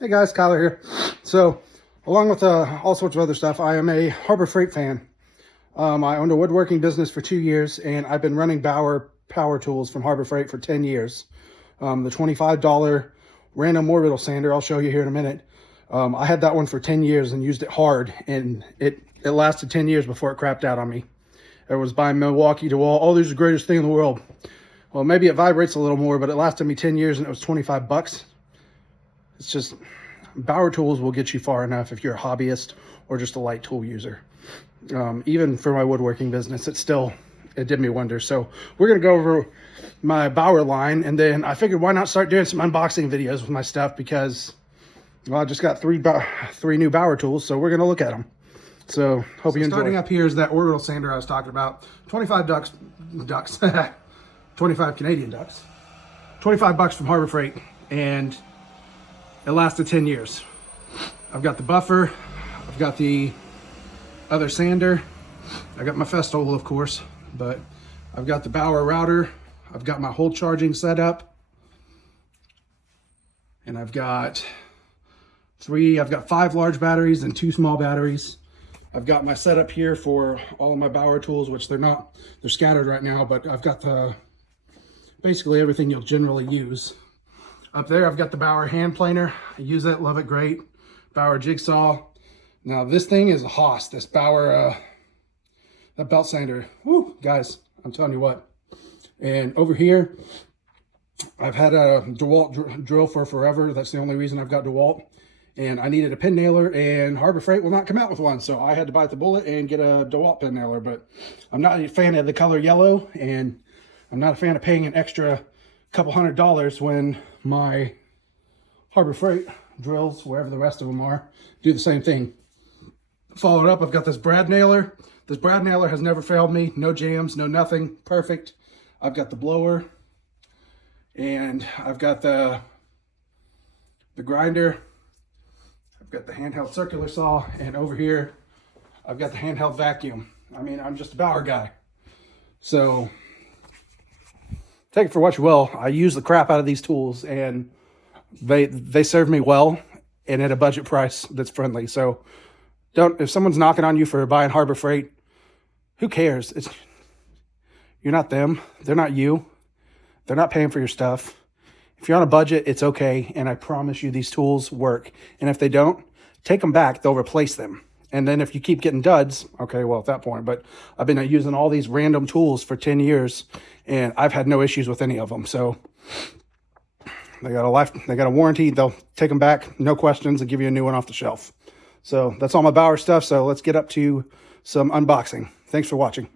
Hey guys, Kyler here. So, along with all sorts of other stuff, I am a Harbor Freight fan. I owned a woodworking business for 2 years, and I've been running Bauer power tools from Harbor Freight for 10 years. The $25 random orbital sander, I'll show you here in a minute. I had that one for 10 years and used it hard, and it lasted 10 years before it crapped out on me. It was by Milwaukee DeWalt. Oh, this is the greatest thing in the world. Well, maybe it vibrates a little more, but it lasted me 10 years and it was 25 bucks. It's just, Bauer tools will get you far enough if you're a hobbyist or just a light tool user. Even for my woodworking business, it did me wonders. So we're going to go over my Bauer line, and then I figured why not start doing some unboxing videos with my stuff, because, well, I just got three new Bauer tools, so we're going to look at them. So hope you enjoy. Starting up here is that orbital sander I was talking about. 25 ducks, 25 Canadian ducks. 25 bucks from Harbor Freight, and it lasted 10 years. I've got the buffer, I've got the other sander, I got my Festool, of course, but I've got the Bauer router, I've got my whole charging setup, and I've got 5 large batteries and 2 small batteries. I've got my setup here for all of my Bauer tools, which they're scattered right now, but I've got basically everything you'll generally use. Up there, I've got the Bauer hand planer. I use it, love it, great. Bauer jigsaw. Now, this thing is a hoss. This Bauer, that belt sander. Woo, guys, I'm telling you what. And over here, I've had a DeWalt drill for forever. That's the only reason I've got DeWalt. And I needed a pin nailer, and Harbor Freight will not come out with one. So I had to bite the bullet and get a DeWalt pin nailer. But I'm not a fan of the color yellow, and I'm not a fan of paying an extra couple $100 when my Harbor Freight drills, wherever the rest of them are, do the same thing. Followed up, I've got this brad nailer. This brad nailer has never failed me. No jams, no nothing. Perfect. I've got the blower, and I've got the grinder. I've got the handheld circular saw, and over here, I've got the handheld vacuum. I mean, I'm just a Bauer guy. So take it for what you will. I use the crap out of these tools, and they serve me well and at a budget price that's friendly. So if someone's knocking on you for buying Harbor Freight, who cares? You're not them. They're not you. They're not paying for your stuff. If you're on a budget, it's okay, and I promise you these tools work. And if they don't, take them back. They'll replace them. And then if you keep getting duds, okay, well, at that point. But I've been using all these random tools for 10 years, and I've had no issues with any of them. So they got a warranty. They'll take them back, no questions, and give you a new one off the shelf. So that's all my Bauer stuff. So let's get up to some unboxing. Thanks for watching.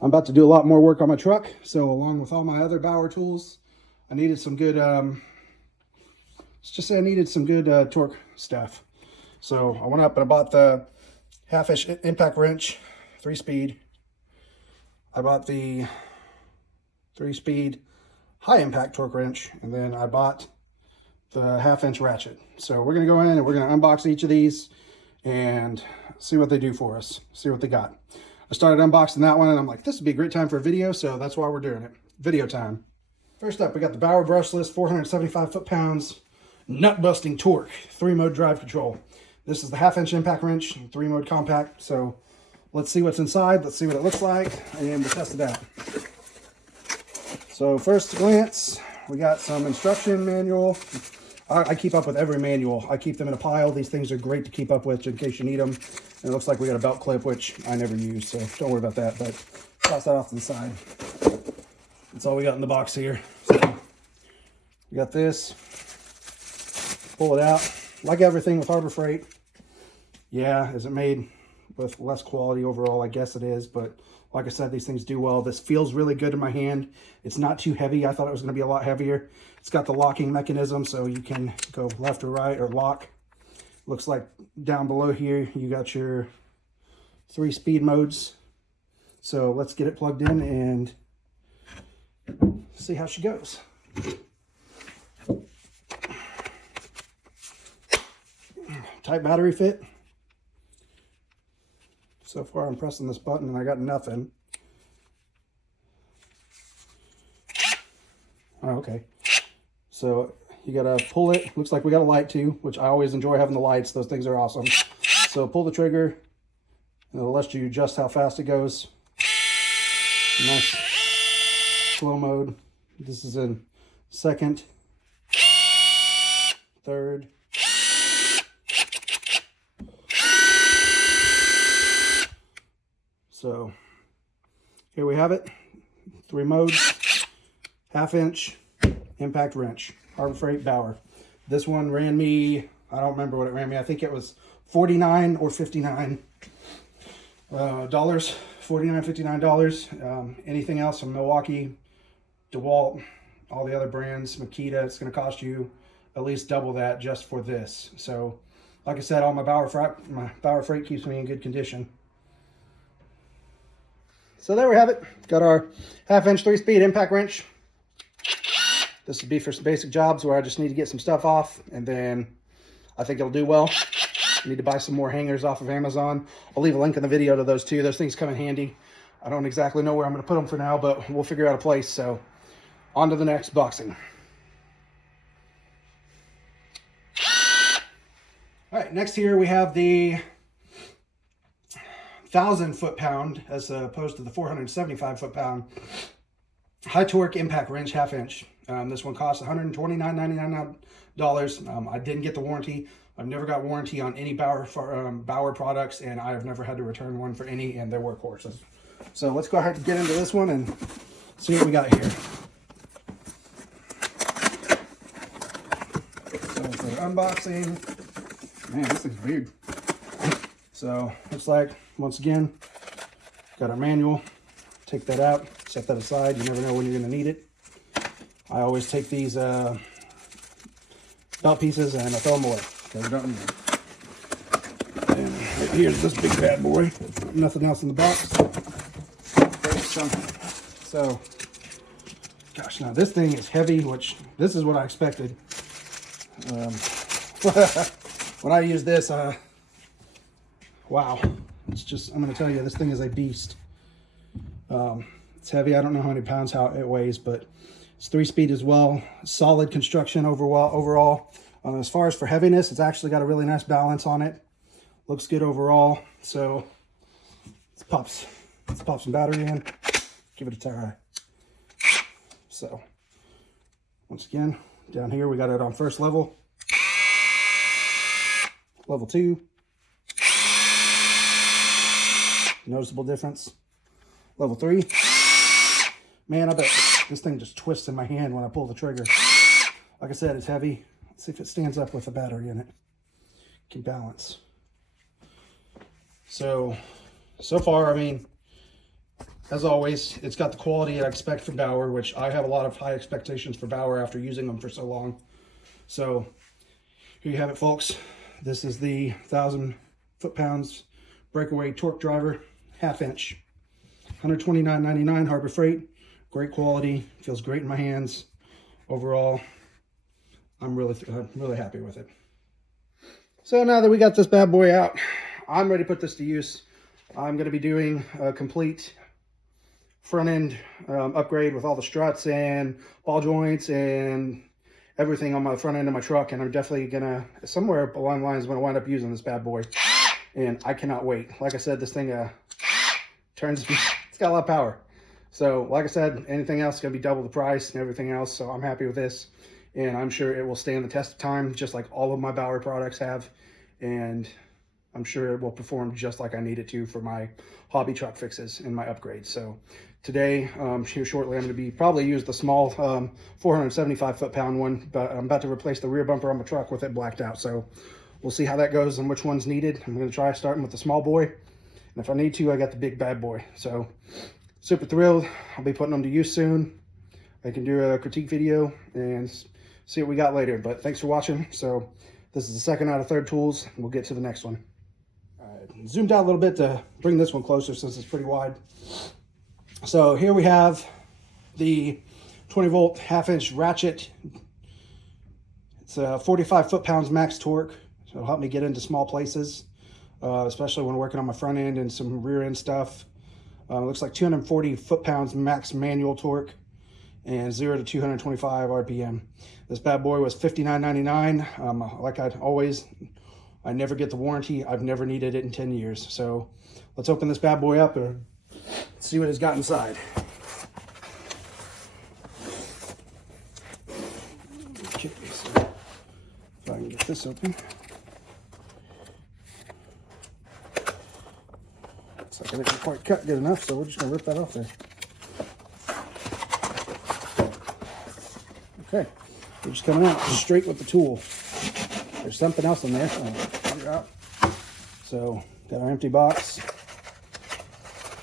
I'm about to do a lot more work on my truck. So along with all my other Bauer tools, I needed some good, let's just say I needed some good torque stuff. So I went up and I bought the half-inch impact wrench, 3-speed. I bought the 3-speed high impact torque wrench, and then I bought the half-inch ratchet. So we're gonna go in and we're gonna unbox each of these and see what they do for us, see what they got. I started unboxing that one, and I'm like, this would be a great time for a video, so that's why we're doing it. Video time. First up, we got the Bauer brushless 475 foot-pounds nut-busting torque 3-mode drive control. This is the half-inch impact wrench, 3-mode compact. So let's see what's inside. Let's see what it looks like, and we'll test it out. So first glance, we got some instruction manual. I keep up with every manual. I keep them in a pile. These things are great to keep up with in case you need them. And it looks like we got a belt clip, which I never use, so don't worry about that. But toss that off to the side. That's all we got in the box here. So we got this. Pull it out. Like everything with Harbor Freight. Yeah, is it made with less quality overall? I guess it is, but like I said, these things do well. This feels really good in my hand. It's not too heavy. I thought it was going to be a lot heavier. It's got the locking mechanism, so you can go left or right or lock. Looks like down below here, you got your 3 speed modes. So let's get it plugged in and see how she goes. Tight battery fit. So far I'm pressing this button and I got nothing. Oh, okay. So you gotta pull it. Looks like we got a light too, which I always enjoy having the lights. Those things are awesome. So pull the trigger, and it'll let you adjust how fast it goes. Nice slow mode. This is in second, third. So here we have it. 3 modes, 1/2 inch, impact wrench, Harbor Freight Bauer. This one ran me, I don't remember what it ran me. I think it was $49 or $59 dollars, $49, $59. Anything else from Milwaukee, DeWalt, all the other brands, Makita, it's going to cost you at least double that just for this. So, like I said, all my Bauer Freight keeps me in good condition. So there we have it. Got our 1/2 inch 3-speed impact wrench. This would be for some basic jobs where I just need to get some stuff off, and then I think it'll do well. I need to buy some more hangers off of Amazon. I'll leave a link in the video to those too. Those things come in handy. I don't exactly know where I'm going to put them for now, but we'll figure out a place. So on to the next boxing. All right, next here we have the 1,000 foot-pound as opposed to the 475 foot-pound high torque impact wrench 1/2 inch. This one costs $129.99. I didn't get the warranty. I've never got warranty on any Bauer products, and I have never had to return one for any, and they're workhorses. So let's go ahead and get into this one and see what we got here. So for the unboxing, man, this thing's weird. So looks like, once again, got our manual. Take that out, set that aside. You never know when you're going to need it. I always take these belt pieces and I throw them away because I don't need them. And right here's this big bad boy. Nothing else in the box. Very chunky. So, gosh, now this thing is heavy, which this is what I expected. When I use this, wow. It's just, I'm going to tell you, this thing is a beast. It's heavy. I don't know how many pounds it weighs, but it's 3-speed as well. Solid construction overall. As far as for heaviness, it's actually got a really nice balance on it. Looks good overall. So let's pop some battery in. Give it a try. So once again, down here we got it on first level. Level 2. Noticeable difference. Level 3. Man, I bet this thing just twists in my hand when I pull the trigger. Like I said, it's heavy. Let's see if it stands up with a battery in it. Can balance. So far, I mean, as always, it's got the quality I expect from Bauer, which I have a lot of high expectations for Bauer after using them for so long. So here you have it, folks. This is the 1,000 foot-pounds breakaway torque driver, 1/2 inch. $129.99 Harbor Freight. Great quality. Feels great in my hands. Overall, I'm really happy with it. So now that we got this bad boy out, I'm ready to put this to use. I'm going to be doing a complete front end upgrade with all the struts and ball joints and everything on my front end of my truck. And I'm definitely going to, somewhere along the lines, I'm going to wind up using this bad boy. And I cannot wait. Like I said, this thing turns, it's got a lot of power. So like I said, anything else is going to be double the price and everything else. So I'm happy with this. And I'm sure it will stand the test of time, just like all of my Bauer products have. And I'm sure it will perform just like I need it to for my hobby truck fixes and my upgrades. So today, here shortly, I'm going to be probably use the small 475 foot-pound one, but I'm about to replace the rear bumper on my truck with it blacked out. So we'll see how that goes and which one's needed. I'm going to try starting with the small boy. And if I need to, I got the big bad boy. So super thrilled. I'll be putting them to use soon. I can do a critique video and see what we got later. But thanks for watching. So this is the second out of third tools. We'll get to the next one. All right, zoomed out a little bit to bring this one closer since it's pretty wide. So here we have the 20 volt 1/2 inch ratchet. It's a 45 foot-pounds max torque. So it'll help me get into small places, especially when working on my front end and some rear end stuff. It looks like 240 foot-pounds max manual torque. and 0 to 225 RPM. This bad boy was $59.99. Like I never get the warranty. I've never needed it in 10 years. So let's open this bad boy up and see what it's got inside. Okay, so if I can get this open. Looks like I didn't quite cut good enough, so we're just gonna rip that off there. Okay, we're just coming out straight with the tool. There's something else in there. I'll figure out. So got our empty box.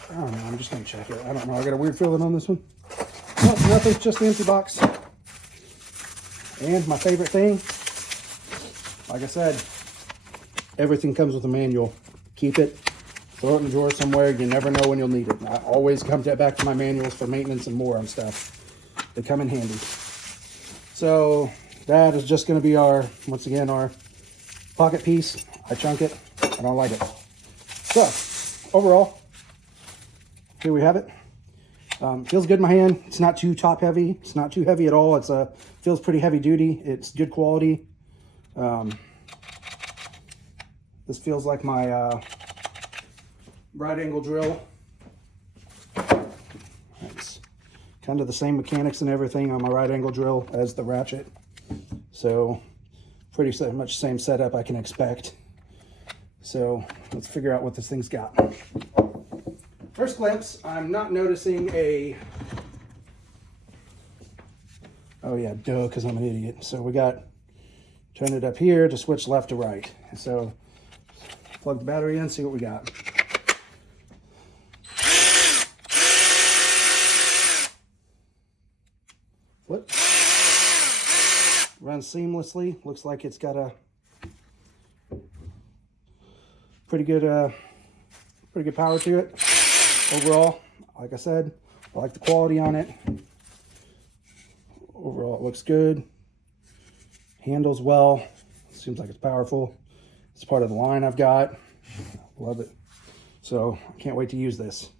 I don't know, I'm just gonna check it. I don't know, I got a weird feeling on this one. Nope, nothing, just the empty box. And my favorite thing, like I said, everything comes with a manual. Keep it, throw it in the drawer somewhere. You never know when you'll need it. I always come back to my manuals for maintenance and more on stuff. They come in handy. So that is just going to be our, once again, our pocket piece. I chunk it. I don't like it. So overall, here we have it. Feels good in my hand. It's not too top heavy. It's not too heavy at all. It's feels pretty heavy duty. It's good quality. This feels like my right angle drill. It's kind of the same mechanics and everything on my right angle drill as the Ratchet. So pretty much same setup I can expect. So let's figure out what this thing's got. First glimpse, I'm not noticing a, oh yeah, duh, because I'm an idiot. So we got, turn it up here to switch left to right. So plug the battery in, see what we got. Flip. Runs seamlessly. Looks like it's got a pretty good power to it. Overall, like I said, I like the quality on it. Overall, it looks good. Handles well. Seems like it's powerful. It's part of the line I've got. Love it. So I can't wait to use this.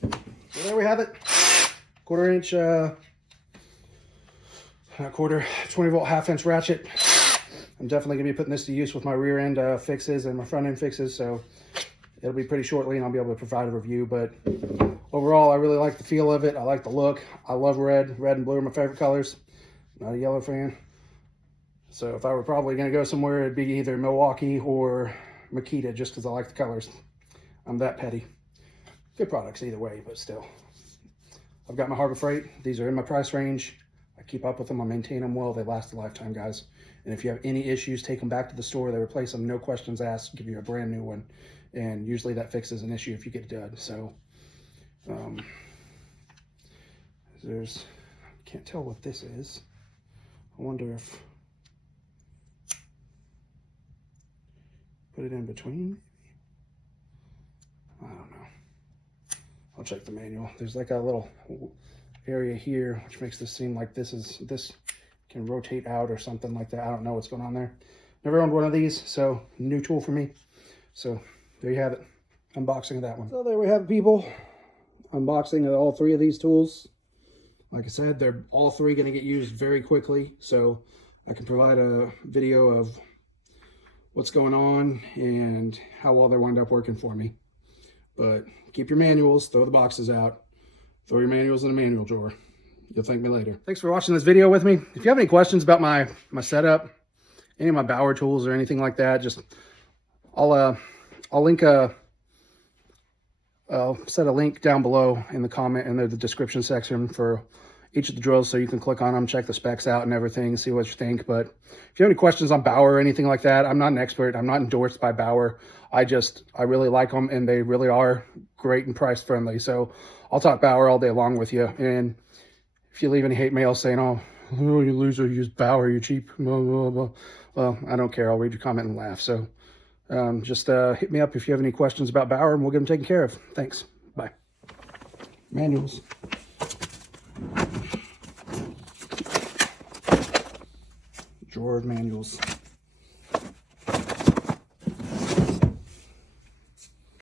So there we have it. 1/4 inch, not quarter, 20 volt 1/2 inch ratchet. I'm definitely gonna be putting this to use with my rear end fixes and my front end fixes. So it'll be pretty shortly and I'll be able to provide a review. But overall, I really like the feel of it. I like the look. I love red. Red and blue are my favorite colors. Not a yellow fan. So if I were probably going to go somewhere, it'd be either Milwaukee or Makita, just because I like the colors. I'm that petty. Good products either way, but still. I've got my Harbor Freight. These are in my price range. I keep up with them. I maintain them well. They last a lifetime, guys. And if you have any issues, take them back to the store. They replace them, no questions asked, give you a brand new one. And usually that fixes an issue if you get it done. So there's, I can't tell what this is. I wonder if, put it in between. I don't know. I'll check the manual. There's like a little area here, which makes this seem like this can rotate out or something like that. I don't know what's going on there. Never owned one of these, so new tool for me. So there you have it. Unboxing of that one. So there we have it, people. Unboxing of all three of these tools. Like I said, they're all three going to get used very quickly. So I can provide a video of what's going on and how well they wound up working for me. But keep your manuals, throw the boxes out, throw your manuals in a manual drawer. You'll thank me later. Thanks for watching this video with me. If you have any questions about my setup, any of my Bauer tools or anything like that, just I'll link I'll set a link down below in the comment and the description section for each of the drills, so you can click on them, check the specs out and everything, see what you think. But if you have any questions on Bauer or anything like that, I'm not an expert. I'm not endorsed by Bauer. I really like them, and they really are great and price friendly. So I'll talk Bauer all day long with you. And if you leave any hate mail saying, oh you loser, you use Bauer, you're cheap, blah, blah, blah. Well, I don't care. I'll read your comment and laugh. So just hit me up if you have any questions about Bauer, and we'll get them taken care of. Thanks. Bye. Manuals. Drawer of manuals.